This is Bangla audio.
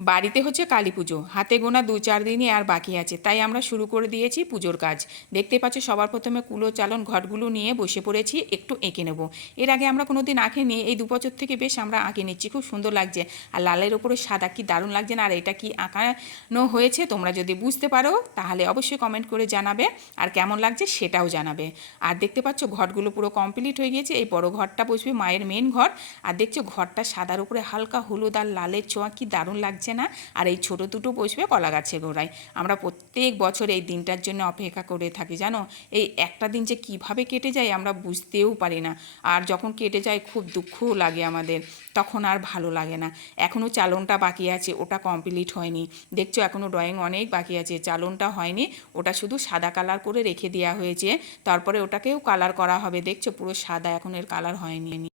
বাড়িতে হচ্ছে কালী পুজো, হাতে গোনা 2-4 দিনই আর বাকি আছে, তাই আমরা শুরু করে দিয়েছি পুজোর কাজ। দেখতে পাচ্ছ সবার প্রথমে কুলো চালন ঘটগুলো নিয়ে বসে পড়েছি, একটু এঁকে নেব। এর আগে আমরা কোনোদিন আঁকিনি, এই 2 বছর থেকে বেশ আমরা আঁকে নিচ্ছি, খুব সুন্দর লাগছে। আর লালের ওপরে সাদা কি দারুণ লাগছে না? আর এটা কি আঁকানো হয়েছে তোমরা যদি বুঝতে পারো তাহলে অবশ্যই কমেন্ট করে জানাবে, আর কেমন লাগছে সেটাও জানাবে। আর দেখতে পাচ্ছ ঘটগুলো পুরো কমপ্লিট হয়ে গিয়েছে। এই বড় ঘরটা বসবে মায়ের মেন ঘর। আর দেখছো ঘরটা সাদার উপরে হালকা হলুদ আর লালের ছোঁয়া, কি দারুণ লাগছে না? আর এই ছোট দুটো বসবে কলা গাছের গোড়ায়। আমরা প্রত্যেক বছর এই দিনটার জন্য অপেক্ষা করে থাকি জানো। এই একটা দিন যে কিভাবে কেটে যায় আমরা বুঝতেও পারি না। আর যখন কেটে যায় খুব দুঃখও লাগে আমাদের, তখন আর ভালো লাগে না। এখনও চালনটা বাকি আছে, ওটা কমপ্লিট হয়নি। দেখছো এখনও ড্রয়িং অনেক বাকি আছে, চালনটা হয়নি। ওটা শুধু সাদা কালার করে রেখে দেওয়া হয়েছে, তারপরে ওটাকেও কালার করা হবে। দেখছো পুরো সাদা, এখন এর কালার হয়নি।